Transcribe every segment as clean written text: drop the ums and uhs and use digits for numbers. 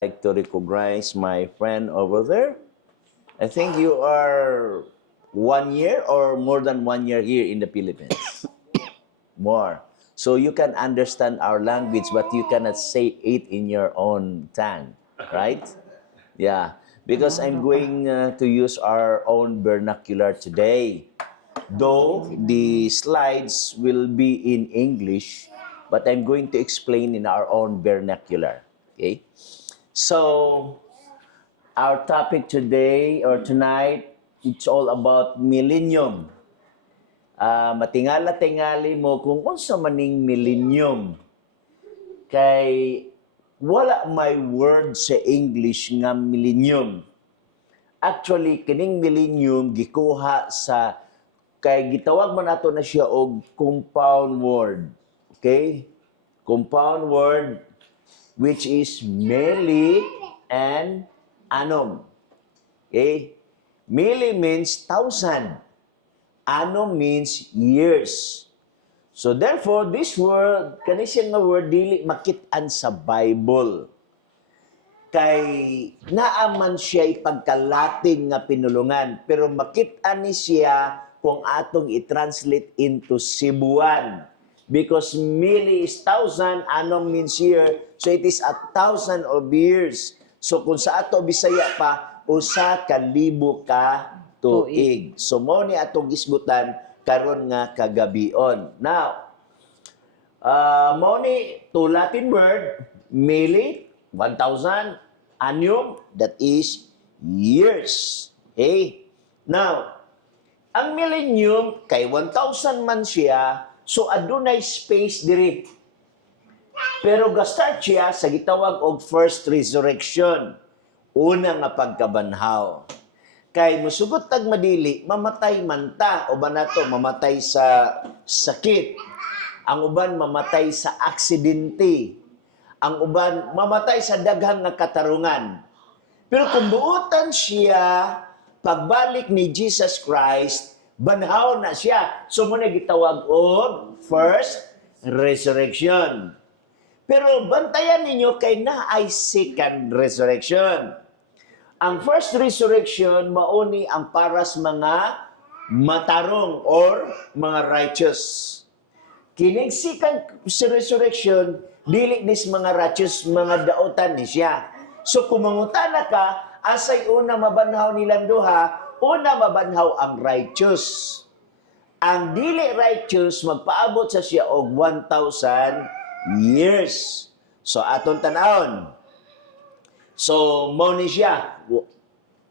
Like to recognize my friend over there. I think you are 1 year or more than 1 year here in the Philippines. More. So you can understand our language, but you cannot say it in your own tongue, right? Yeah, because I'm going to use our own vernacular today. Though the slides will be in English, but I'm going to explain in our own vernacular. Okay? So, our topic today or tonight, it's all about millennium. Matingala-tingali mo kung unsa maning millennium. Kay wala may word sa English nga millennium. Actually, kining millennium gikuha sa kay gitawag man nato na siya og compound word. Okay? Compound word which is mili and annum. Okay? Mili means 1,000. Annum means years. So therefore, this word, kani siya nga word, dili makit-an sa Bible. Kay naaman siya ipagkalating nga pinulungan, pero makit-an ni siya kung atong i-translate into Cebuan. Because mili is 1,000, annum means year, so it is 1,000 of years. So kung sa ato Bisaya pa, 1,000 ka tuig. So mo ni atong isgutan karon nga kagabion. Now, mo ni two Latin word, mili, 1,000, annum, that is years. Okay? Now, ang millennium, kay 1,000 man siya, so adunay space diri. Pero gastart siya sa gitawag og first resurrection. Una nga pagkabanhaw. Kay musugot tag madili, mamatay man ta. Uban nato mamatay sa sakit. Ang uban mamatay sa aksidente. Ang uban mamatay sa daghang nga katarungan. Pero kung buutan siya, pagbalik ni Jesus Christ, banhaw na siya. So muna gitawag og first resurrection. Pero bantayan ninyo kay na ay second resurrection. Ang first resurrection mauni ang paras mga matarong or mga righteous. Kining second resurrection dili nis mga righteous, mga daotan ni siya. So kung mangutana ka, asay una mabanhaw nilang duha, una mabanhaw ang righteous. Ang dili righteous magpaabot sa siya og 1,000 years. So aton tan-awon. So mao ni siya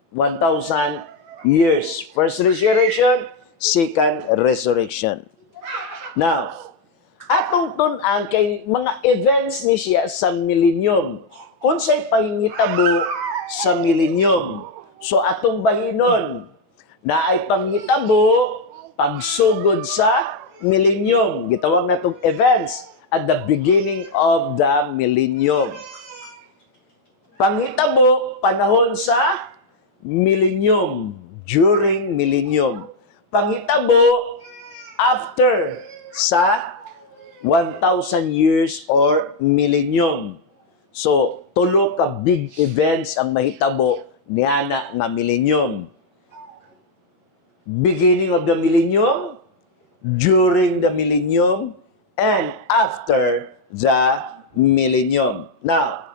1,000 years. First resurrection, second resurrection. Now, atong tun-ang kay mga events ni siya sa millennium. Unsay pahingitabo sa millennium. So atong bahinon na ay panghitabo pagsugod sa millennium. Gitawag na itong events at the beginning of the millennium. Panghitabo panahon sa millennium, during millennium. Panghitabo after sa 1,000 years or millennium. So, tulo ka big events ang mahitabo niana nga millennium. Beginning of the millennium, during the millennium, and after the millennium. Now,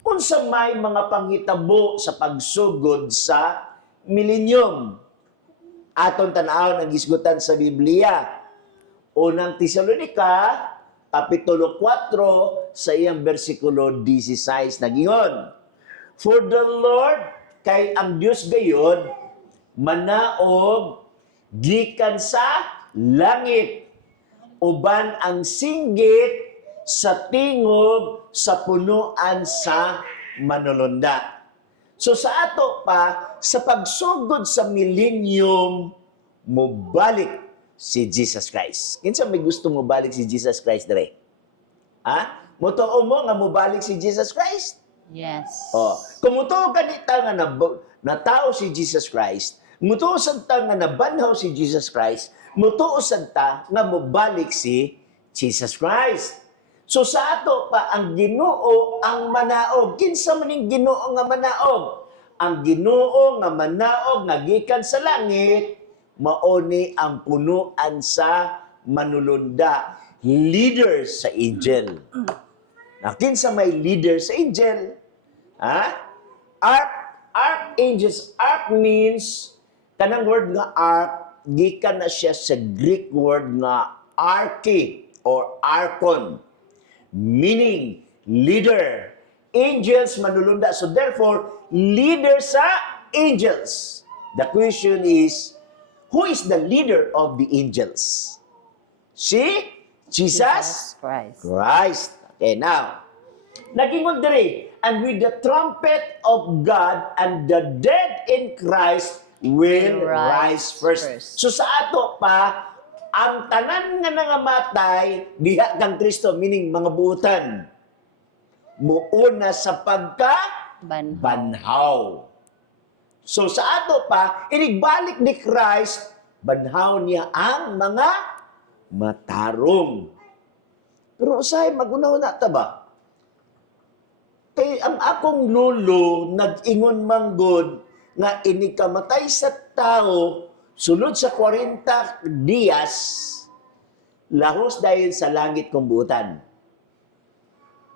unsa may mga panghitabo sa pagsugod sa millennium? Aton tan-awon ang gisgutan sa Biblia. Unang Tesalonica, Kapitulo 4, sa iyang versikulo 16, nagingon, For the Lord, kay ang Diyos gayon, manaog, gikan sa langit, uban ang singgit sa tingog sa punuan sa manulunda. So sa ato pa, sa pagsugod sa millennium, mubalik si Jesus Christ. Kinsa may gusto mo balik si Jesus Christ dire? Ha? Mutuo mo nga mo balik si Jesus Christ? Yes. Oh, kung mutuo ka nita nga na tao si Jesus Christ, mutuo sad ta nga nabanhaw si Jesus Christ, mutuo sad ta nga mobalik si Jesus Christ. So sa ato pa ang Ginoo ang manaog. Kinsa man ning Ginoo nga manaog? Ang Ginoo nga manaog nga gikan sa langit mao ni ang punuan sa manulunda, leader sa angel. Kinsa may leader sa angel? Ha? Archangels. Arch means, kanang word nga arch, gikan na siya sa Greek word nga arche or archon. Meaning, leader. Angels manulunda. So therefore, leader sa angels. The question is, who is the leader of the angels? Si Jesus Christ. Christ. Okay, now, nagingon diri, and with the trumpet of God and the dead in Christ will rise first. So sa ato pa, ang tanan nga nangamatay, diha kang Kristo, meaning mga buutan, muuna sa banhaw. So sa ato pa, inigbalik ni Christ, banhaw niya ang mga matarong. Pero usahay, magunaw na ta ba? Kay ang akong lolo, nag-ingon manggod, nga inikamatay sa tao, sulod sa 40 diyas, lahos dahil sa langit kumbutan.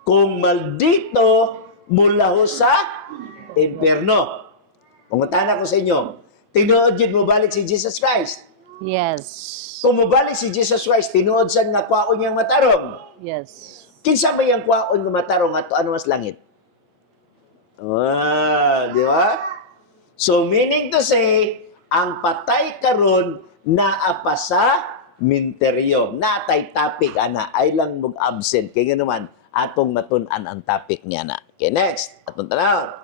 Kung maldito, mulahos sa impyerno. Pangutana ko sa inyo, tinuod yun mo balik si Jesus Christ? Yes. Kung mabalik si Jesus Christ, tinuod saan nga kwaon niyang matarong? Yes. Kinsa ba yung kwaon nga matarong at ano mas langit? Di ba? So, meaning to say, ang patay karon naapa sa minteryo. Natay topic, ana. Ay lang mag-absent. Kaya nga naman, atong matun-an ang topic niya na. Okay, next. Atong tanaw.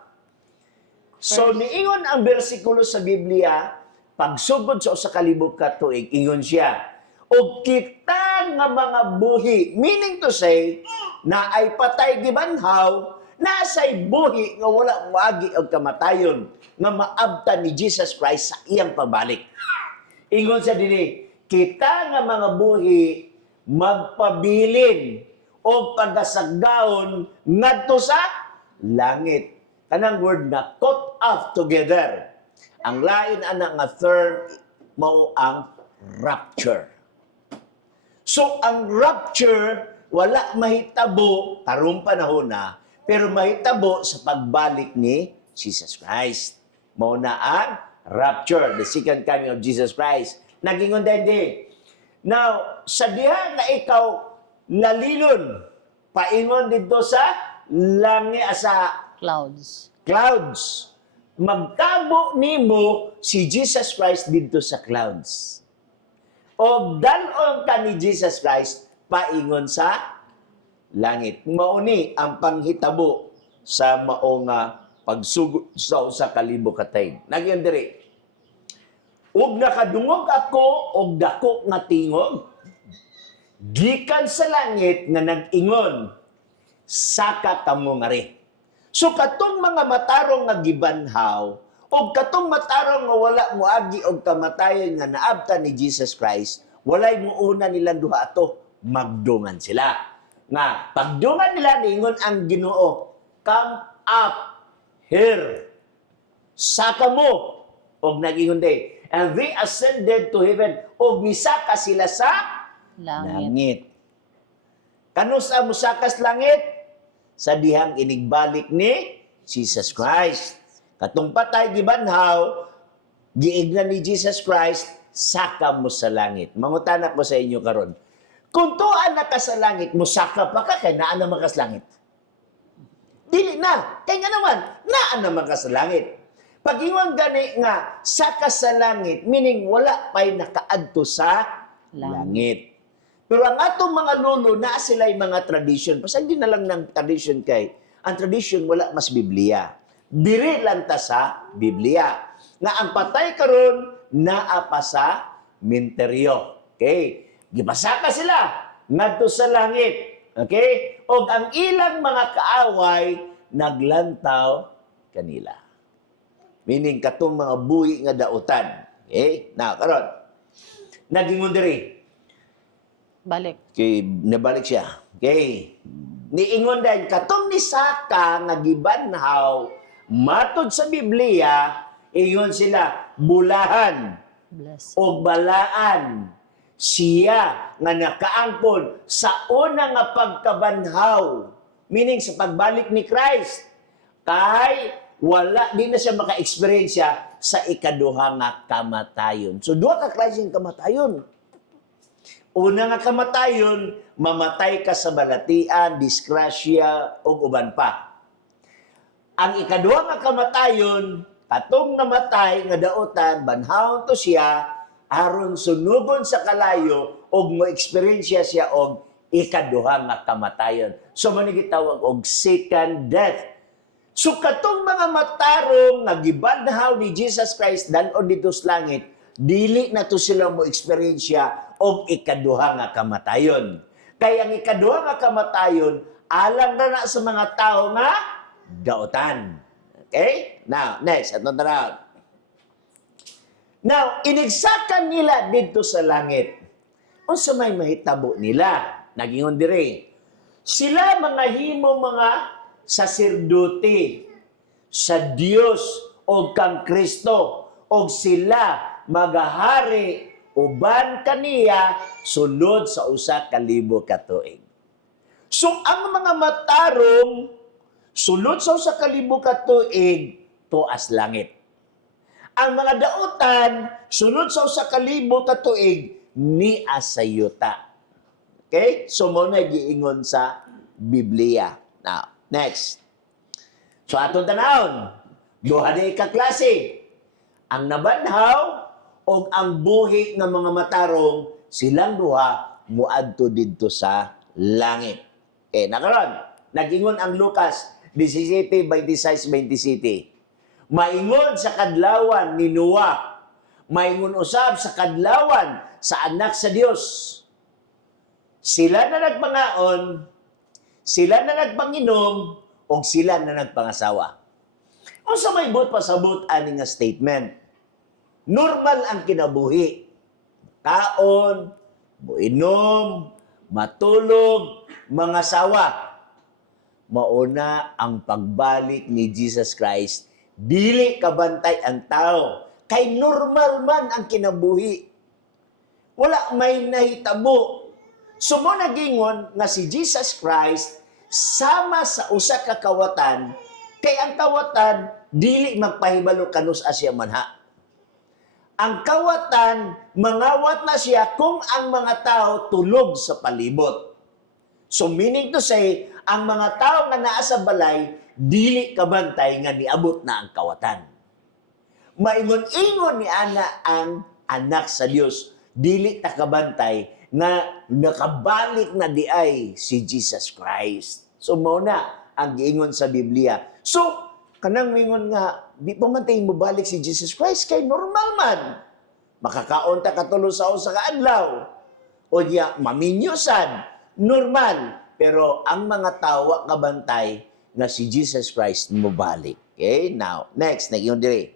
So, niingon ang bersikulo sa Biblia, pagsugod sa usa ka libo ka tuig, ingon siya, o kita nga mga buhi, meaning to say, na ay patay gibanhaw, nasay buhi nga wala moagi og kamatayon, nga maabtan ni Jesus Christ sa iyang pabalik. Ingon sa dili, kita nga mga buhi, magpabilin o pagasagdaon ngadto sa langit. Kanang word na caught up together. Ang lain ana nga term mao ang rapture. So ang rapture wala mahitabo karong panahon na, pero mahitabo sa pagbalik ni Jesus Christ. Mao na ang rapture, the second coming of Jesus Christ. Nagingon din. Now, sa diha na ikaw lalilon, paingon dito sa langit sa clouds. Magtabo nimo si Jesus Christ dito sa clouds. O dalon ka ni Jesus Christ paingon sa langit. Mauni ang panghitabo sa maong pagsugod sa kalibo katay. Nagyan diri. Ug nakadungog ako og dako nga tingog gikan sa langit nga nag-ingon, saka kamo ngari. So katong mga matarong nga gibanhaw o katong matarong nga wala moagi og kamatayon nga naabtan ni Jesus Christ, walay muuna nilang duha ato, magdungan sila. Nga pagdungan nila ningon ang Ginoo, come up here. Saka mo og nag-ingon day. And they ascended to heaven og misaka sila sa langit. Kano sa musakas langit? Sa dihang inigbalik ni Jesus Christ. Katong patay gibanhaw, giigna ni Jesus Christ, saka mo sa langit. Mangutana ko sa inyo karon. Kung tuan na ka sa langit, musaka pa ka, kay naan naman ka sa langit. Dili na. Kaya nga naman, naan naman ka sa langit. Pag ingon gani nga, saka sa langit, meaning wala pa'y nakaadto sa langit. Pero ang atong mga lolo, na sila'y mga tradition. Pasal di na lang ng tradition kay, ang tradition wala mas Biblia. Diri lang ta sa Biblia. Nga ang patay karon naapa sa minteryo. Okay? Gipasaka sila ngadto sa langit. Okay? O ang ilang mga kaaway naglantaw kanila. Meaning katong mga buhi nga dautan. Okay? Now, karon. Nagingon diri. Balik. Okay, nabalik siya. Okay. Niingon din, katong ni Saka nga gibanhaw, matod sa Biblia, ingon sila, bulahan Bless. o balaan siya nga nakaangkon sa una nga pagkabanhaw. Meaning sa pagbalik ni Christ. Kay wala, di na siya maka-eksperyensya sa ikaduha nga kamatayon. So, duha ka klaseng kamatayon. Una nga kamatayon, mamatay ka sa balatian, disgrasya, o uban pa. Ang ikaduha nga kamatayon, katong namatay nga dautan, banhaw to siya, aron sunugon sa kalayo, og mo-eksperyensya siya og ikaduha nga kamatayon. So, manigitawag og second death. So katong mga matarong nga gibanhaw ni Jesus Christ dan-on dito sa langit, dili na to sila mo eksperyensya og ikaduha nga kamatayon. Kaya ang ikaduha nga kamatayon alang na sa mga tao nga dautan. Okay? Now, next, atong tanaw. Now, inigsakan nila dito sa langit. Unsa may mahitabo nila? Nagingon diri. Sila mga himo mga saserdote sa Dios o kang Kristo o sila magahari uban kaniya sulod sa usa ka libo ka tuig. So ang mga matarong sulod sa usa ka libo ka tuig tuas langit. Ang mga dautan sulod sa usa ka libo ka tuig ni asayuta. Okay? So mo na giingon sa Biblia. Now, next. So, atong tanawon, duha na ikaklase. Ang nabanhaw o ang buhi ng mga matarong, silang duha muadto didto sa langit. Okay, nakaron. Nag-ingon ang Lucas 17:26-27. Maingon sa kadlawan ni Noah. Maingon usab sa kadlawan sa anak sa Dios. Sila na nagpangaon, sila na nagpanginom, o sila na nagpangasawa. O sa may bot pasabot ani nga statement, normal ang kinabuhi. Kaon, buinom, matulog, mga sawa. Mauna ang pagbalik ni Jesus Christ, dili kabantay ang tao. Kay normal man ang kinabuhi. Wala may nahitabo. So mo nagingon nga si Jesus Christ sama sa usa ka kawatan, kay ang kawatan dili magpahibalo kanus asya manha. Ang kawatan mangawat na siya kung ang mga tao tulog sa palibot. So meaning to say, ang mga tao nga naa sa balay dili kabantay nga niabot na ang kawatan. Maingon-ingon ni ana ang anak sa Dios, dili ta kabantay nga nakabalik na di ay si Jesus Christ. So, mao na ang giingon sa Biblia. So, kanang mingon nga, di pa man tayo mabalik si Jesus Christ, kay normal man. Makakaon ta katulo sa usa ka adlaw. O diya, maminyosan. Normal. Pero ang mga tawa kabantay na si Jesus Christ mabalik. Okay? Now, next, nag-iyon diri.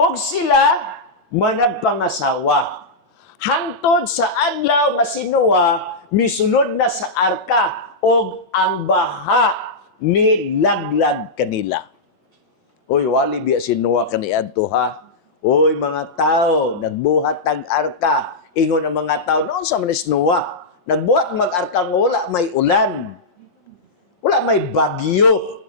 Og sila managpangasawa. Hangtod sa adlaw nga si Noah, misunod na sa arka og ang baha ni laglag kanila. Oy, wali biya si Noah kaniadto ha. Oy, mga tao, nagbuhat tag arka. Ingon ang mga tao, noon sa manis Noah, nagbuhat mag-arka nga wala may ulan. Wala may bagyo.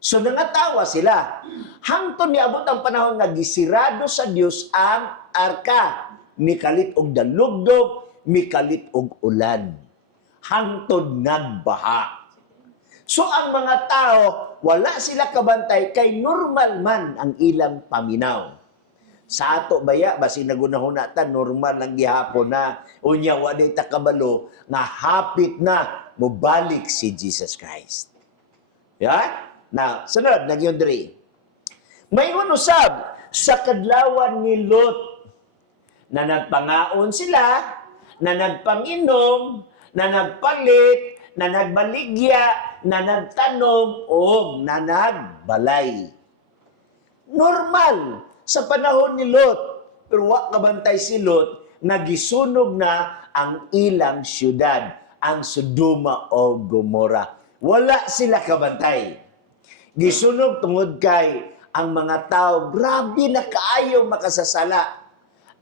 So nangatawa sila. Hangtod niabot ang panahon nga gisirado sa Dios ang arka. Mikalit og dalugdog, mikalit og ulan. Hangtod nagbaha. So ang mga tao, wala sila kabantay kay normal man ang ilang paminaw. Sa ato baya, basi nagunahuna ta, normal lang gihapon na, unya waday ta kabalo, nga hapit na mubalik si Jesus Christ. Yeah? Now, sunod, nagyon diri. Mayingon usab sa kadlawan ni Lot, na nagpangaon sila, na nagpanginom, na nagpalit, na nagbaligya, na nagtanom, o na nagbalay. Normal sa panahon ni Lot. Pero wa kabantay si Lot, nagisunog na ang ilang syudad, ang Sodoma o Gomora. Wala sila kabantay. Gisunog tungod kay ang mga tao, grabe na kaayo makasasala.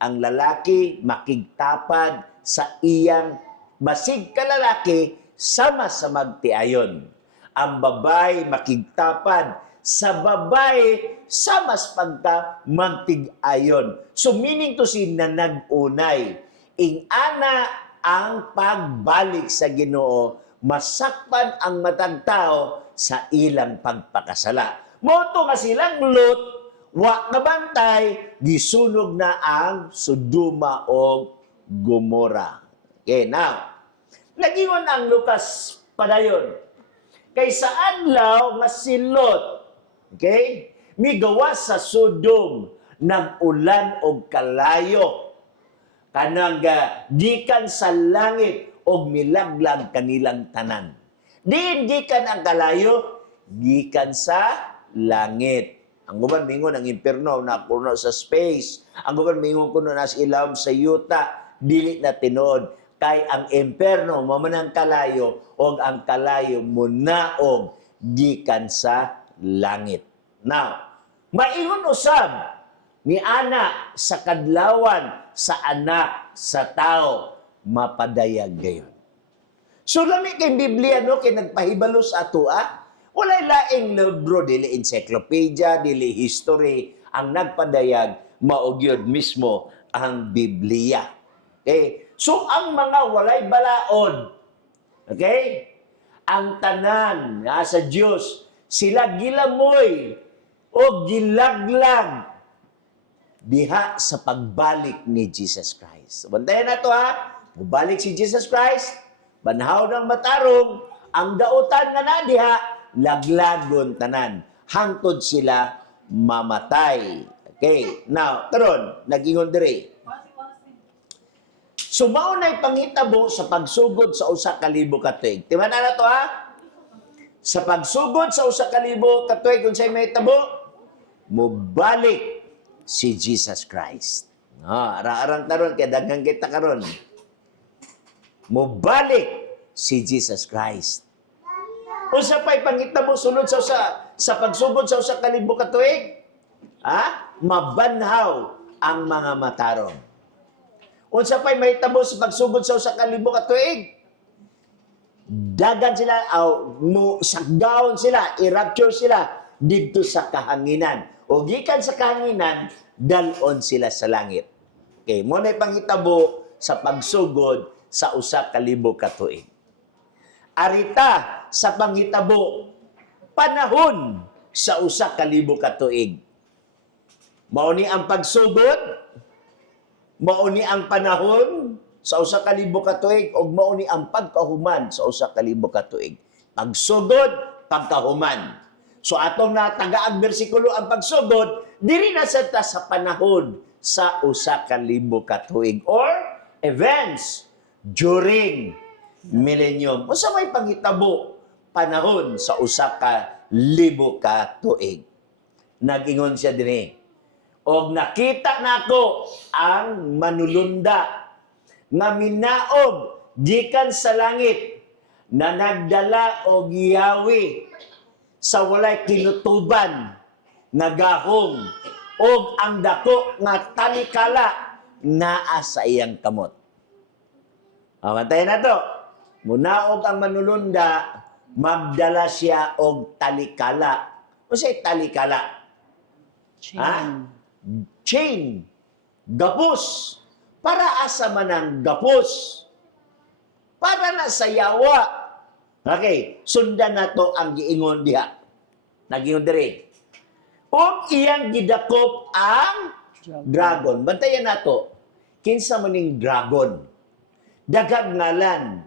Ang lalaki makigtapad sa iyang basig kalalaki sama sa magtiayon. Ang babae makigtapad sa babae sa mas pagka magtig-ayon. So meaning to say na nag-unay. Ingana ang pagbalik sa Ginoo, masakpan ang matag tao sa ilang pagpakasala. Moto nga silang Lot, wa kabantay, gisunog na ang Sodoma o Gomora. Okay, now, nagingon ang Lucas padayon. Kay sa adlaw nga si Lot, okay? Migawas sa Sodom, nag-ulan og kalayo. Kanang gikan sa langit og milaglag kanilang tanan. Diin gikan ang kalayo, gikan sa langit. Ang guban mingon ang impierno na puno sa space. Ang guban mingon kuno nas ilawom sa yuta, dili na tinuod. Kay ang impierno mamanang kalayo og ang kalayo munaog gikan sa langit. Now, maingon usab ni ana sa kadlawan sa anak sa tao mapadayag gayon. So lami kay Biblia no kay nagpahibalo sa ato walay laing libro dili encyclopedia dili history ang nagpadayag mao gyud mismo ang Biblia. Okay? So ang mga walay balaod, okay? Ang tanan sa Dios sila gilamoy o gilaglag diha sa pagbalik ni Jesus Christ. Bantayan na to Mubalik si Jesus Christ, banhaw ng matarong, ang dautan nga na diha, laglagon tanan. Hangtod sila mamatay. Okay, now, karon nagingon diri. So, maunay pangitabo sa pagsugod sa usa ka libo ka tuig. Timan na to Sa pagsugod sa usa ka libo ka tuig, kung sa'y may tabo, mubalik si Jesus Christ. Arang-arang taron, kaya daghang kita karon. Mubalik si Jesus Christ. Usa pa'y pangitabo sunod sa pagsugod sa usa ka libo ka tuig, mabanhaw ang mga matarong. Unsa pa'y mahitabo sa pagsugod sa usa ka libo ka tuig, dagan sila, sagdaon sila, i-rapture sila dito sa kahanginan. O gikan sa kahanginan, dalon sila sa langit. Okay, mo na panghitabo sa pagsugod sa usa ka libo ka tuig. Arita sa panghitabo, panahon sa usa ka libo ka tuig. Mao ni ang pagsugod, mao ni ang panahon sa usa ka libo ka tuig, ug mao ni ang pagkahuman sa usa ka libo ka tuig. Pagsugod, pagkahuman. So atong natagaag bersikulo ang pagsugod, diri na sa panahon sa usa ka libo ka tuig or events during millennium. Unsa may panghitabo panahon sa usa ka libo ka tuig. Nagingon siya dinhi. Og nakita nako ang manulunda nga minaog gikan sa langit na nagdala og yawi sa walay kinutuban nga gahom og ang dako nga talikala naa sa iyang kamot. Amantayin na to. Munaog ang manulunda, magdala siya og talikala. O siya'y talikala? Chain. Gapos. Para asa man ang gapos? Para na sa yawa. Okay, sundan na to ang giingon diha. Nagingon diri. O iyang gidakop ang dragon. Bantayan na to. Kinsa maning dragon? Dagag ngalan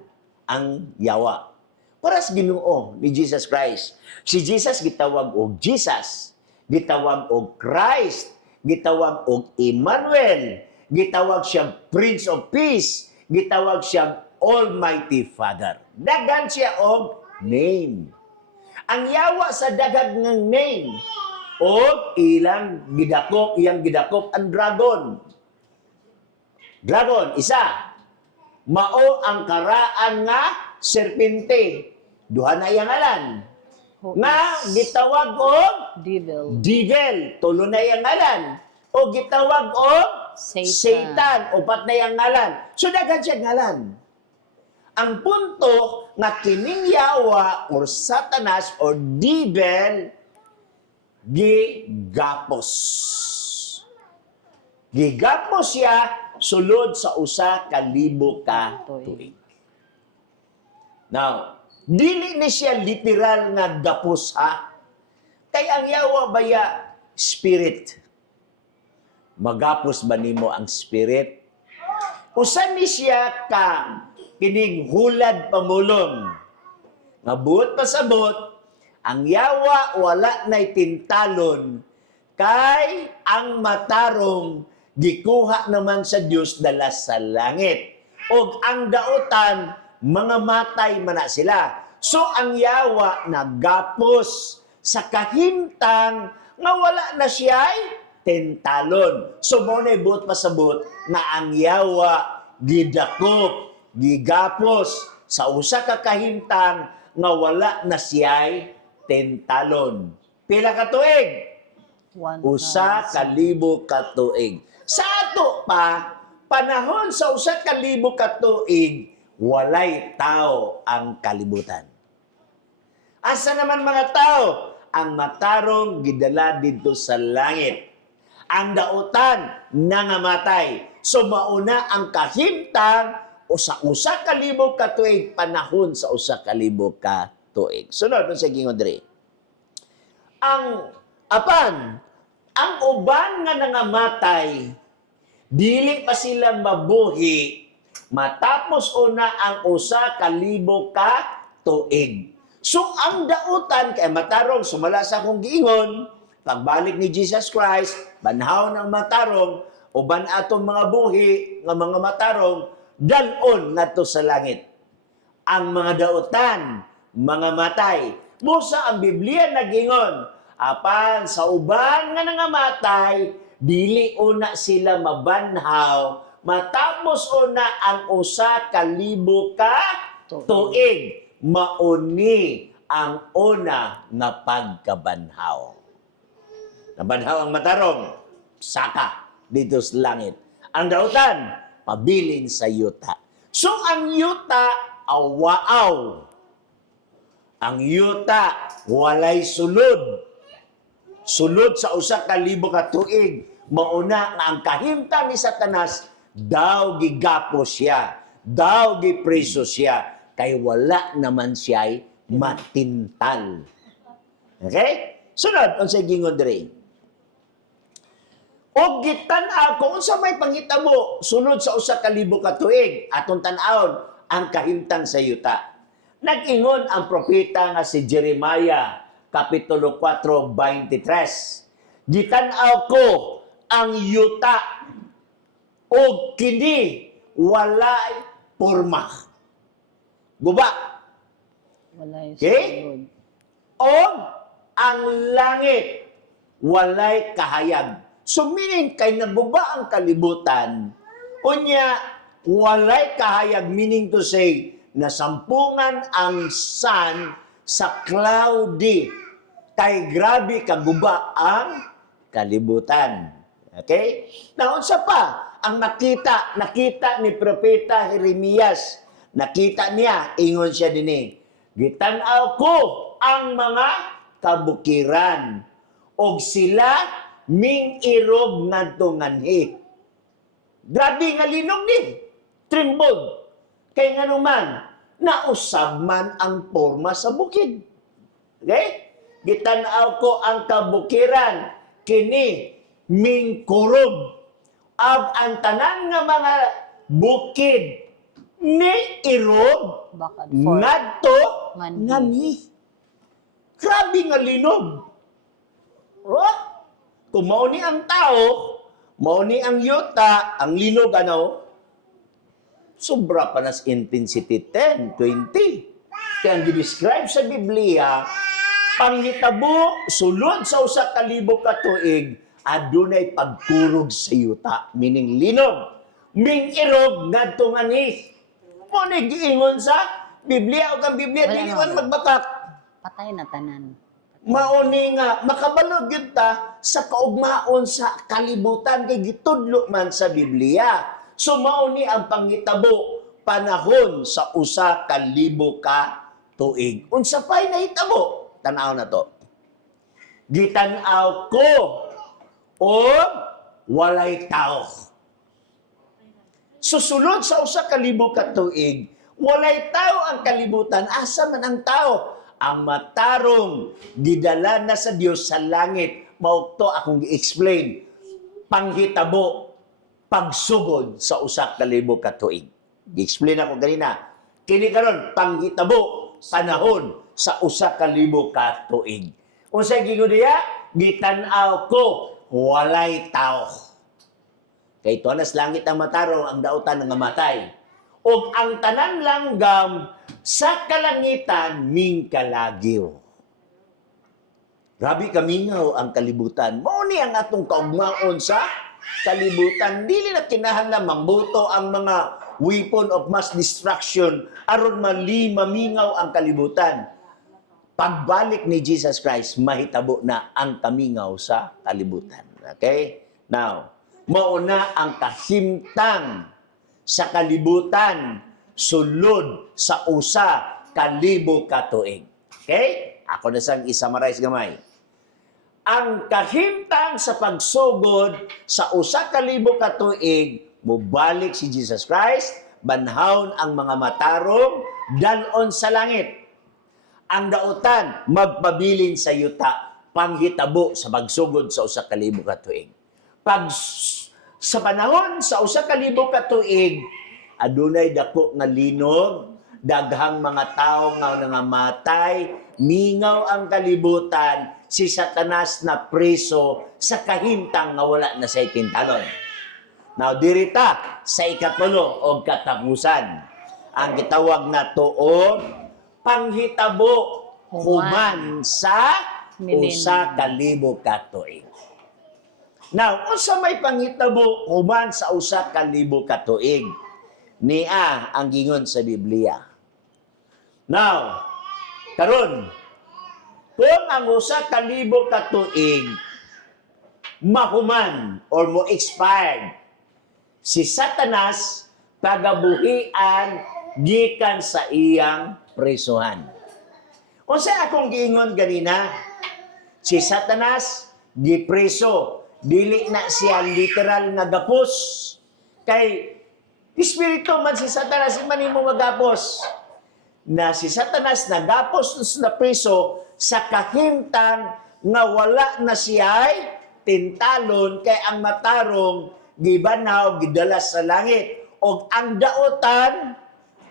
ang yawa. Para sa Ginoo ni Jesus Christ. Si Jesus gitawag og Jesus. Gitawag og Christ. Gitawag og Emmanuel. Gitawag siyang Prince of Peace. gitawag siya Almighty Father. Daghan siya og name. Ang yawa sa daghag ng name og iyang gidakop ang dragon. Dragon, isa. Mao ang karaan nga serpente. Duha na iyang ngalan. Nga gitawag og Devil. devil, tulo na iyang ngalan. O gitawag og Satan, upat na iyang ngalan. So daghan siya ngalan. Ang punto nga kining yawa or Satanas or devil gigapos. Gigapos siya sulod sa usa ka libo ka tuig. Now, dili ni siya literal nga gapos ha. Kay ang yawa baya spirit. Magapos ba nimo ang spirit? Usa ni siya ka kining hulad pamulong. Nga buot pasabot, ang yawa wala na'y tintalon kay ang matarong gikuha naman sa Dios dala sa langit. Og ang dautan mga matay man na sila. So ang yawa nagapos sa kahimtang nga wala na siya'y tentalon. So mo na buot pasabot nga ang yawa gidakop, gigapos sa usa ka kahimtang nga wala na siya'y tentalon. Pila ka tuig? 1,000. Usa ka libo ka tuig. Sa ato pa, panahon sa usa ka libo ka tuig, walay tao ang kalibutan. Asa naman mga tao? Ang matarong gidala dito sa langit. Ang dautan nangamatay. So mauna ang kahimtang o sa usa ka libo ka tuig panahon sa usa ka libo ka tuig. Sunod no sa gingon diri. Ang ang uban nga nangamatay dili pa sila mabuhi matapos una ang usa ka libo ka tuig. So ang dautan kay matarong sumala sa akong giingon, pagbalik ni Jesus Christ, banhaw ng matarong, uban atong mga buhi nga mga matarong, dalon nato sa langit. Ang mga dautan, mga matay. Musa ang Biblia nagingon, apan sa uban nga nangamatay, dili una sila mabanhaw, matapos una ang usa ka libo ka tuig. Mauni ang una nga pagkabanhaw. Nabanhaw ang matarong, saka dito sa langit. Ang dautan, pabilin sa yuta. So ang yuta, awaaw. Ang yuta, walay sulod. Sulod sa usa ka libo ka tuig. Mauna nga ang kahimtang ni Satanas, daw gigapos siya. Daw gipreso siya. Kay wala naman siya'y matintal. Okay? Sunod, unsay gingon diri. Og gitan-aw kung unsa may panghitabo sunod sa usa ka libo ka tuig aton tan-awon ang kahimtang sa yuta. Nag-ingon ang propeta nga si Jeremiah kapitulo 4:23. Gitan-aw ko ang yuta og kini walay porma. Guba. Walay Okay? sulod. O ang langit walay kahayag. So meaning kay naguba ang kalibutan, unya walay kahayag, meaning to say nasampungan ang sun sa cloudy. Kay grabe kaguba ang kalibutan. Okay? Naunsa pa ang nakita ni propeta Jeremias. Nakita niya, ingon siya dinhi, gitan-aw ko ang mga kabukiran og sila ming irob ngadto nganhi. Grabe nga linog ni. Trembled. Kay nganuman, nausab man ang porma sa bukid. Okay? Gitan-aw ko ang kabukiran kini ming kurob. Ang tanan nga mga bukid ni irob Back and forth. ngadto Nganhi. nganhi. Grabe nga linog. Oh? Kung mao ni ang tao, mao ni ang yuta, ang linog ano? sobra pa nas intensity 10, 20. Kaya ang describe sa Biblia, panghitabo sulod sa usa ka libo ka tuig, adunay pagkurog sa yuta, meaning linog, ming irog ngadto nga ni. Mo ni giingon sa Biblia o kang Biblia Wala dili na, man wala. magbakak. Patay na tanan. Mauni nga makabalog gyud ta sa kaugmaon sa kalibutan kay gitudlo man sa Biblia. So mauni ang panghitabo panahon sa usa ka libo ka tuig. Unsa pay nahitabo? Tan-aw na to. Gitan-aw ko o walay tao. Susulod sa usa ka libo ka tuig, walay tao ang kalibutan. Asa man ang tao? Ang matarong gidala na sa Dios sa langit. Maukto akong gi-explain. Panghitabo, pagsugod sa usa ka libo ka tuig. Gi-explain ako ganina. Kini karon panghitabo, panahon sa usa ka libo ka tuig. Unsay giingod diya? Gitan-aw ko walay tao. Kay tuanas langit ang matarong, ang dautan nga matay. O ang tanan langgam sa kalangitan ming kalagyo. Grabe kamingaw ang kalibutan. Mao ni ang atong kaugmaon sa kalibutan. Dili na kinahanglan mangbuto ang mga weapon of mass destruction aron mamingaw ang kalibutan. Pagbalik ni Jesus Christ, mahitabo na ang kamingaw sa kalibutan. Okay? Now, mauna ang kahimtang sa kalibutan sulod sa usa ka libo ka tuig. Okay? Ako na sang i-summarize gamay. Ang kahimtang sa pagsugod sa usa ka libo ka tuig, mubalik si Jesus Christ, banhawon ang mga matarong, dalon sa langit. Ang dautan, magpabilin sa yuta, panghitabo sa pagsugod sa usa ka libo ka tuig. Pag sa panahon sa usa ka libo ka tuig, adunay dako nga linog, daghang mga tao nga nangamatay, mingaw ang kalibutan, si Satanas na preso sa kahimtang nga wala na sa itintalon. Now, dirita sa ikatulo o katapusan, ang gitawag na tuod, panghitabo human sa usa ka libo ka tuig. Now, unsa may panghitabo human sa usa ka libo ka tuig? Niya ang gingon sa Biblia. Now, karon, kung ang usa ka libo ka tuig mahuman or mo expired, si Satanas pagabuhian gikan sa iyang presuhan. Unsa akong giingon ganina? Si Satanas gipreso, dili na siya literal nga gapos. Kay espiritu man si Satanas, man imo magapos. Na si Satanas nagapos na preso sa kahimtang nga wala na siya tintalon kay ang matarong gibanaw gidala sa langit og ang daotan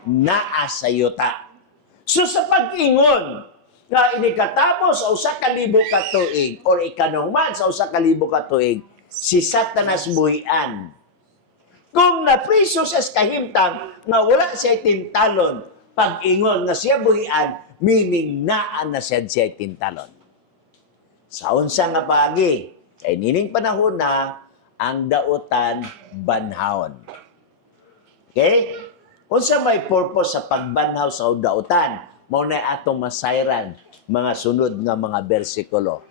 naa sa yuta. So sa pag-ingon nga inikatapos sa usa ka libo ka tuig or ikanungman sa usa ka libo ka tuig, si Satanas buhian. Kung napriso siya sa kahimtang nga wala siya tintalon, pag-ingon nga siya buhian, meaning naan na siya tintalon. Sa unsa nga paagi, kay nining panahon na ang daotan banhawon. Okay? Unsa may purpose sa pagbanhaw sa daotan? Mao na atong masayran mga sunod nga mga bersikulo.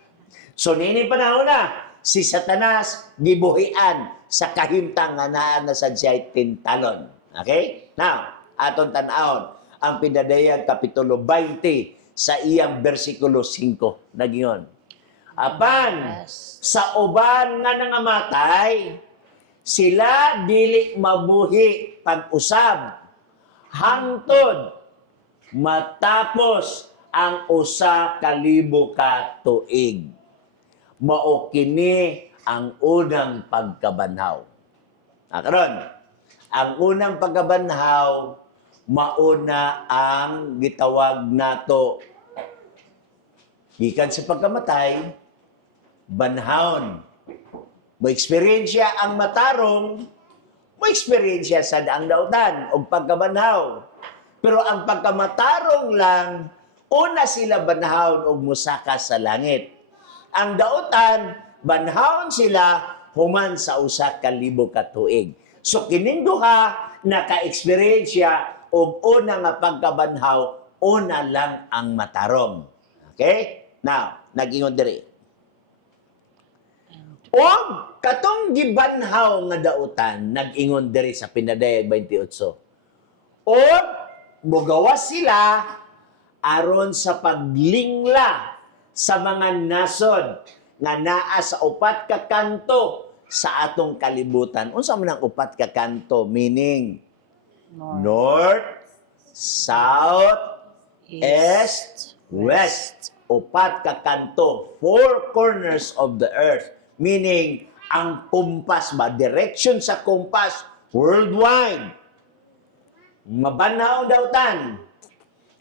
So nining panahon na si Satanas gibuhian sa kahimtang nga naa na sa siya tintalon. Okay? Now, aton tan-awon ang Pinadayag Kapitulo 20 sa iyang bersikulo 5. Nagingon. Apan, sa uban nga nangamatay, sila dili mabuhi pag-usab hangtod matapos ang usa ka libo ka tuig. Mao kini ang unang pagkabanhaw. Karon, ang unang pagkabanhaw mauna ang gitawag nato gikan sa pagkamatay, banhawon. Mo-experience ang matarong mo eksperyensya sa daang dautan o pagkabanhaw. Pero ang pagkamatarong lang, una sila banhawon og musaka sa langit. Ang dautan, banhawon sila human sa usa ka libo ka tuig. So kining duha naka-eksperyensya og una nga pagkabanhaw, una lang ang matarong. Okay? Now, nag-ingon diri. O katong gibanhaw nga dautan, nag-ingon diri sa Pinadayag 28. O mugawas sila aron sa paglingla sa mga nasod nga naa sa upat ka kanto sa atong kalibutan. Unsa man ang upat ka kanto? Meaning, North, South, East, West. Upat ka kanto. Four corners of the earth. Meaning, ang kumpas ba? Direction sa kumpas. Worldwide. Mabanhaw dautan.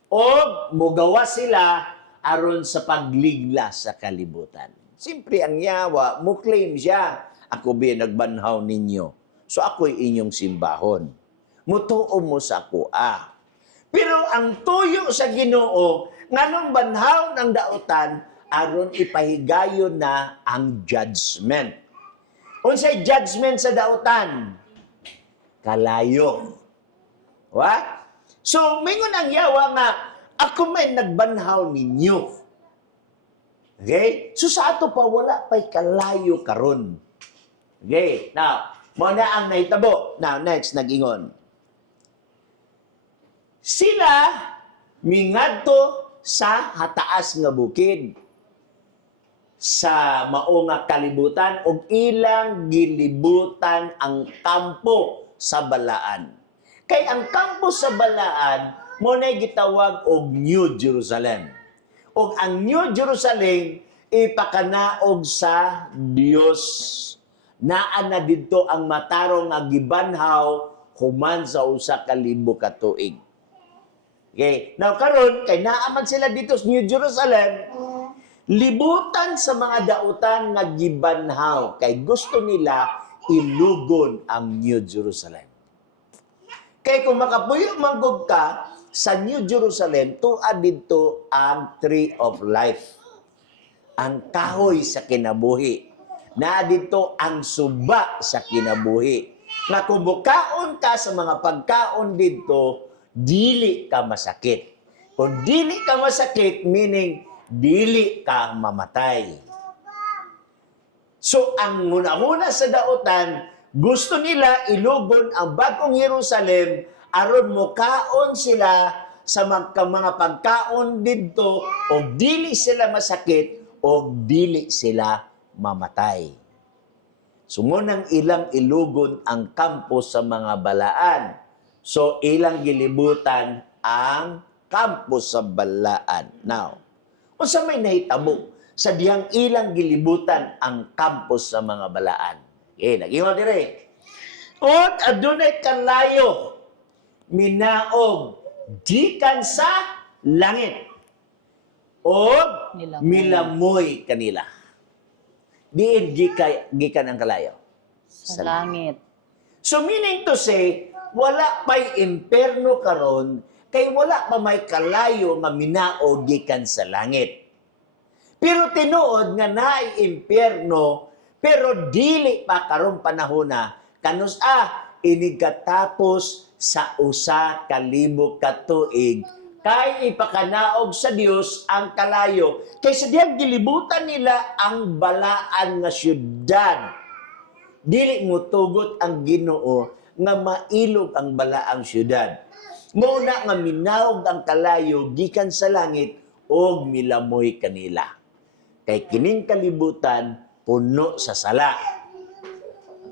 O mugawa sila aron sa pagligla sa kalibutan. Siyempre, ang yawa, mo claim siya. Ako ba nagbanhaw ninyo? So ako'y inyong simbahon. Mutuo mo sa ako, Pero ang tuyo sa Ginoo, nganong banhaw ng dautan, aron ipahigayon na ang judgment. Unsay judgment sa dautan? Kalayo. What? So, mingon ang yawa nga, ako may nagbanhaw ninyo. Okay? So, sa ato pa, wala pa'y kalayo karon. Okay? Now, muna ang nahitabo. Now, next, nag-ingon. Sila mingadto sa hataas nga bukid sa mao nga kalibutan ug ilang gilibutan ang kampo sa balaan. Kay ang kampo sa balaan mo na gitawag og New Jerusalem. Ug ang New Jerusalem ipakanaog sa Dios. Naa na didto ang matarong nga gibanhaw human sa usa ka libo ka tuig. Okay. Now karon kay naa man sila dito sa New Jerusalem, libutan sa mga dautan nga gibanhaw kay gusto nila ilugon ang New Jerusalem. Kay kung makapuyo manggod ka sa New Jerusalem, tuad dito ang Tree of Life. Ang kahoy sa kinabuhi. Na dito ang suba sa kinabuhi. Nga kung bukaon ka sa mga pagkaon dito, dili ka masakit. Kung dili ka masakit, meaning dili ka mamatay. So, ang una-una sa dautan, gusto nila ilugon ang bagong Jerusalem aron mukaon sila sa mga pagkaon dito o dili sila masakit o dili sila mamatay. Sumunang ilang ilugon ang kampo sa mga balaan. So, ilang gilibutan ang kampo sa balaan. Now, kung sa may nahitabo, sa diyang ilang gilibutan ang kampo sa mga balaan. Nag-iwan dire. At adunay kalayo, minaog, gikan sa langit. O milamoy kanila. Diin gikan ang kalayo? Sa langit. So meaning to say, wala pa'y imperno karon kay wala pa may kalayo nga minaog gikan sa langit. Pero tinuod nga naay impyerno, pero dili pa karon panahona kanus inigatapos sa usa ka libo ka tuig kay ipakanaog sa Dios ang kalayo. Kay sa diyang gilibutan nila ang balaan nga syudad. Dili mo tugot ang Ginoo nga mailog ang balaang syudad. Muna nga minawog ang kalayo gikan sa langit og milamoy kanila. Kay kining kalibutan puno sa sala.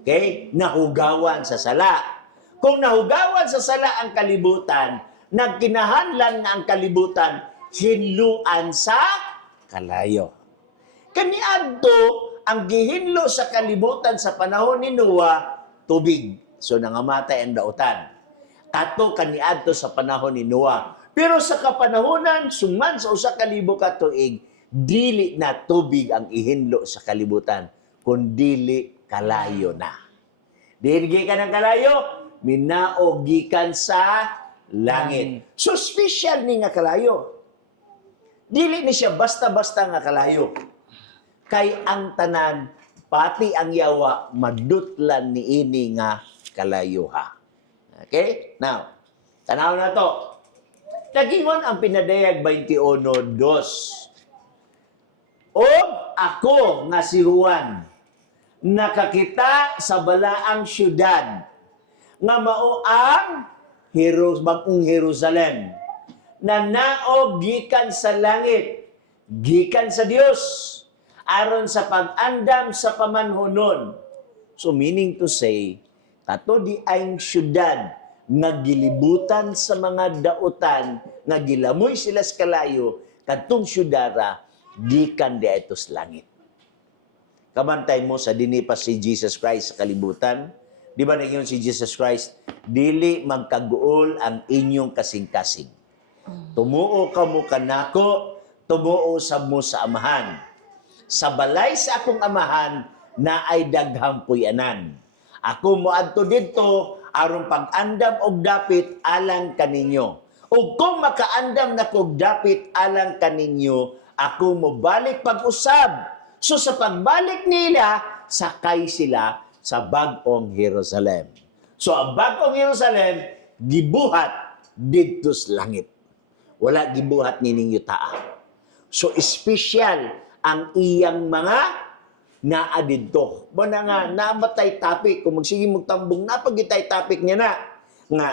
Okay? Nahugawan sa sala. Kung nahugawan sa sala ang kalibutan, nagkinahanglan nga ang kalibutan hinluan sa kalayo. Kaniadto ang gihinlo sa kalibutan sa panahon ni Noah, tubig. So nangamatay ang dautan. Kato kaniadto sa panahon ni Noah. Pero sa kapanahonan, suman sa usa ka libo ka tuig, dili na tubig ang ihinlo sa kalibutan, kundili kalayo na. Dili gikan ng kalayo, minaog gikan sa langit. So special ni nga kalayo. Dili ni siya basta-basta nga kalayo. Kay ang tanan, pati ang yawa, madutlan ni ini nga kalayuha. Okay? Now, tanaw na to. Nagingon ang pinadayag 21:2. O ako nga si Juan, nakakita sa balaang syudad, nga mao ang bagong Jerusalem, na naog gikan sa langit, gikan sa Dios, aron sa pag-andam sa pamanhonon. So meaning to say, kato di ang syudad nga gilibutan sa mga dautan, nga gilamoy sila sa kalayo, kadtong syudara gikan di ito sa langit. Kamantay mo sa dini pa si Jesus Christ sa kalibutan. Di ba nagyon si Jesus Christ? Dili magkaguol ang inyong kasing-kasing. Tumuo ka mo kanako, tumuo sa mo sa amahan. Sa balay sa akong amahan, na ay daghang puyanan. Ako mo adto didto aron pag-andam og dapit alang kaninyo. Ug kung makaandam na kog dapit alang kaninyo, ako mo balik pag-usab. So sa pagbalik nila, sakay sila sa bagong Jerusalem. So ang bagong Jerusalem, gibuhat didto sa langit. Wala gibuhat ni ninyo taa. So special ang iyang mga naa didto. Bana nga namatay topic kung magsige magtambong napagitay topic niya na nga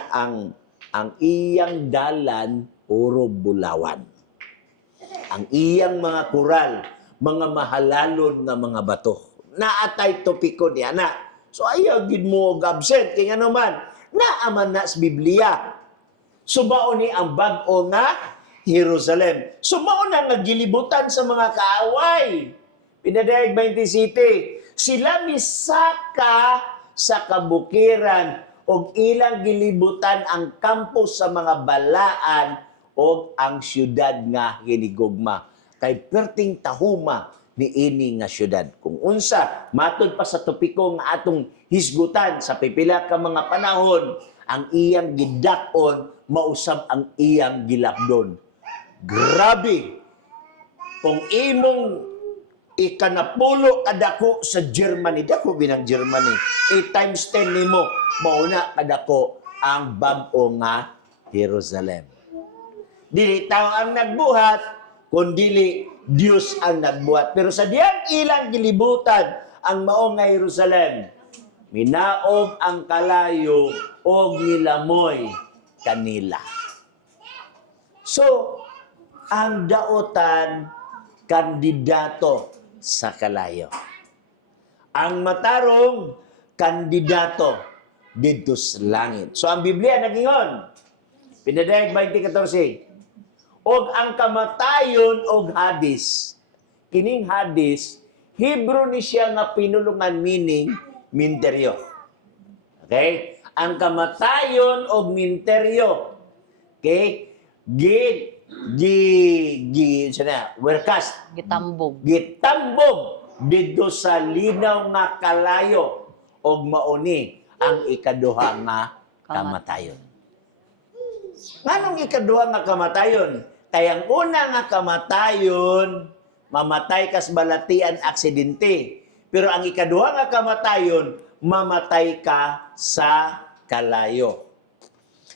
ang iyang dalan puro bulawan. Ang iyang mga kural, mga mahalalon nga mga bato. Naatay topiko niya na. So ayaw gid mo absent kay nga naman naaman na sa Biblia. So mao ni ang bag-o nga Jerusalem. So mao na nga gilibutan sa mga kaaway. Pinadayag 20 City. Sila misaka sa kabukiran og ilang gilibutan ang campus sa mga balaan og ang syudad nga hinigugma. Kay perting tahuma ni ini nga syudad. Kung unsa, matud pa sa topiko nga atong hisgutan sa pipila ka mga panahon, ang iyang gidakon, mausab ang iyang gilapdon. Grabe! Kung imong ikanapulo kadako sa Germany, dako binang Germany, 8 times 10 nimo, mauna kadako ang bag-o nga Jerusalem. Dili tao ang nagbuhat, kundili Dios ang nagbuhat. Pero sa diyang ilang gilibutan ang mao nga Jerusalem, minaog ang kalayo o nilamoy kanila. So, ang daotan, kandidato sa kalayo. Ang matarong, kandidato dito sa langit. So, ang Biblia nagingon, pinadayag 20:14, og ang kamatayon og Hades. Kining Hades, Hebrew ni siya nga pinulungan meaning minteryo. Okay? Ang kamatayon og minteryo. Okay? Werkas. Gitambog. Gitambog dito sa linaw nga kalayo og mauni ang ikaduha nga kamatayon. Nganong ikaduha nga kamatayon? Kay ang una nga kamatayon, mamatay kas balatian aksidente. Pero ang ikaduha nga kamatayon, mamatay ka sa kalayo.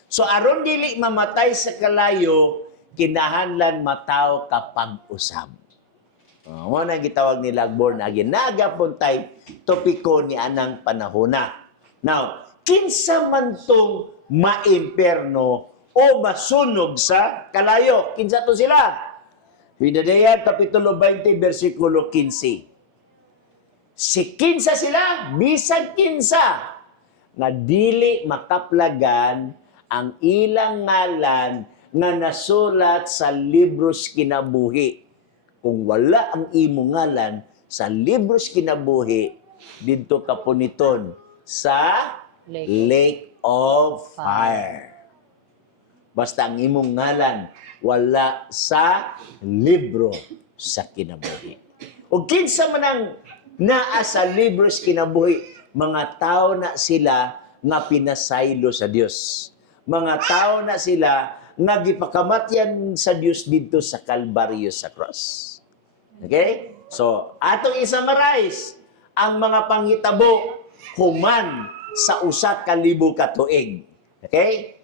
So aron dili mamatay sa kalayo, kinahanglan mataw kapag usab. Mo na gitawag nila born again. Nagapuntay topiko ni anang panahona. Now, kinsa man tong maimperno o masunog sa kalayo? Kinsa to sila? Pinadayag kapitulo 20 bersikulo 15. Si kinsa sila? Bisag kinsa nga dili makaplagan ang ilang ngalan nga nasulat sa libros kinabuhi. Kung wala ang imong ngalan sa libros kinabuhi, didto ka puniton sa Lake of Fire. Basta ang imong ngalan wala sa libro sa kinabuhi. O kinsa man ang naa sa libros kinabuhi, mga tao na sila nga pinasaylo sa Dios. Mga tao na sila nga gipakamatyan sa Dios dito sa Kalbaryo sa cross. Okay? So, atong i-summarize ang mga panghitabo human sa usa ka libo ka tuig. Okay?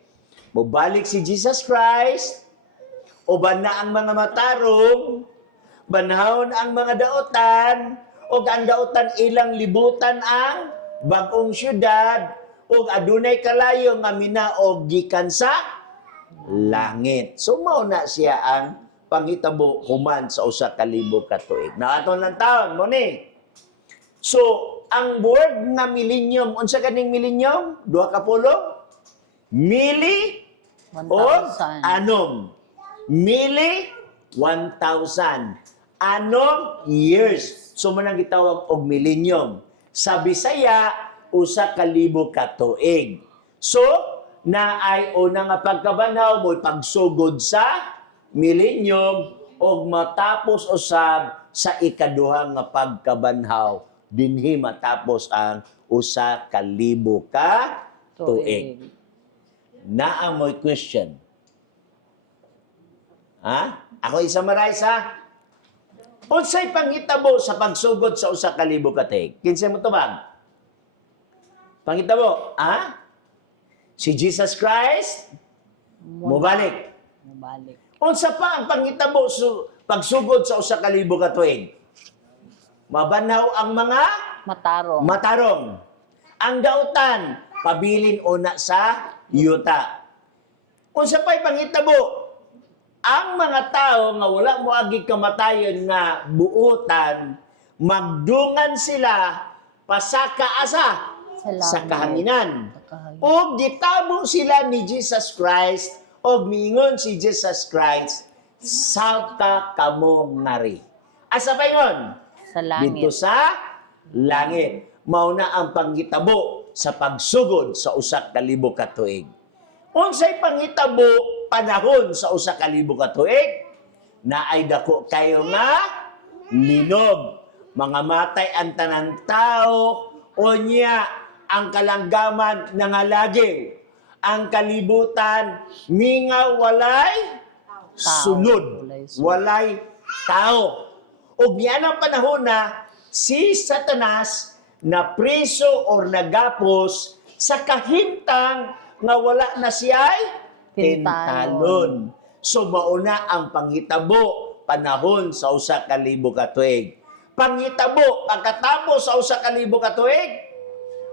Mubalik si Jesus Christ, uban na ang mga matarong, banhawon ang mga daotan, o ang daotan ilang libutan ang bagong syudad, o adunay kalayo nga minaog gikan sa langit. So, mao na siya ang panghitabo human sa usa ka libo ka tuig. Na aton lang taon mo ni. So, ang word nga millennium, unsa kaning millennium? Duha ka pulo? Mili o 1,000. anom. Mili, 1,000. Anom, years. So, manang gitawag og millennium. Sa Bisaya, usa ka libo ka tuig. So, na ay una nga pagkabanhaw mo pagsugod sa millennium o matapos usab sa ikaduha nga pagkabanhaw dinhi matapos ang usa ka libo ka tuig. Naa mo'y question. Ha? Ako i-summarize ha. Unsay panghitabo sa pagsugod sa usa ka libo ka tuig? Kinsa mo tubag? Panghitabo, ha? Si Jesus Christ mubalik. Mubalik. Unsa pa ang panghitabo pagsugod sa usa ka libo ka tuig? Mabanhaw ang mga Matarong. matarong. Ang dautan, pabilin una sa yuta. Unsa pa'y panghitabo? Ang mga tao nga wala mo agi kamatayon nga buutan, magdungan sila pasaka asa sa kahanginan. O gitabo sila ni Jesus Christ o miingon si Jesus Christ sa kamo ngari. Asa pa yun? Sa langit. Dito sa langit. Mao na ang panghitabo sa pagsugod sa usa ka libo ka tuig. Unsay panghitabo panahon sa usa ka libo ka tuig? Na ay dako kayo nga linog. Mga matay ang tanan tao, unya ang kalanggaman nangalagim. Ang kalibutan minga walay sulod, walay tao. O diyan ang panahon na si Satanas na priso or nagapos sa kahintang nga wala na siya'y tintalon. So mauna ang panghitabo panahon sa usa ka libo ka tuig. Panghitabo pagkatapos sa usa ka libo ka tuig,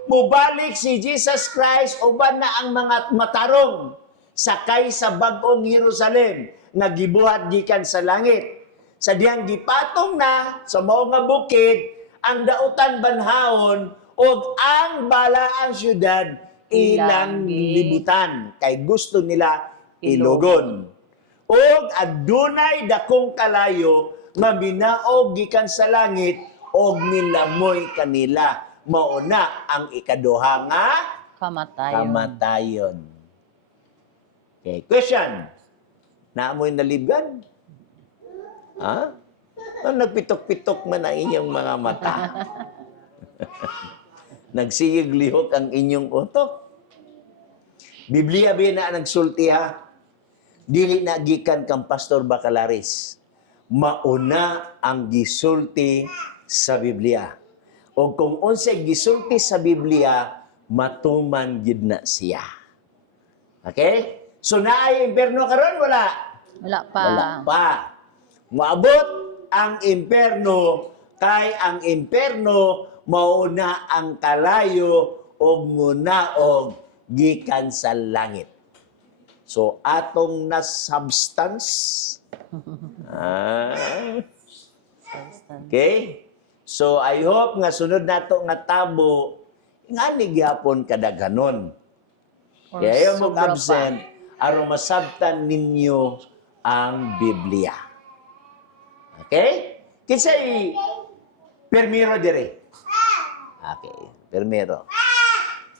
mubalik si Jesus Christ uban na ang mga matarong sakay sa bag-ong Jerusalem nga gibuhat gikan sa langit. Sa diyang gipatong na sa mao nga bukid ang dautan banhawon ug ang balaang syudad ilang libutan kay gusto nila ilugon. Og adunay dakong kalayo nga binaog gikan sa langit og nilamoy kanila. Mao na ang ikaduha nga kamatayon. Okay, question. Naamoy nalibgan? Ha? Nagpitok-pitok man ang inyong mga mata. Nagsiyig lihok ang inyong utok. Biblia ba na nagsulti ha? Dili na gikan kang Pastor Bacalaris. Mauna ang gisulti sa Biblia. O kung unsay gisulti sa Biblia, matuman gid na siya. Okay? So naay imperno karon wala? Wala pa. Wala pa. Maabot ang imperno kay ang imperno mauna ang kalayo og munaog gikan sa langit. So atong na substance. Okay? So I hope nga sunod nato nga tabo nga ni gyapon kadaghanon. Kaya ayaw mong absent aron masabtan ninyo ang Biblia. Okay? Kinsay permiro dire? Okay, permiro.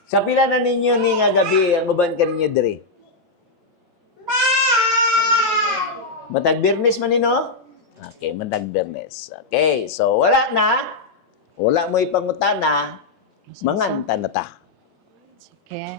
Kapila na ninyo ni nga gabi ang uban kaninyo dire? Matag Biyernes man nino? Okay, matag Biyernes. Okay, so wala na. Wala mo ipangutana. Sige. Manganta na ta. Sige.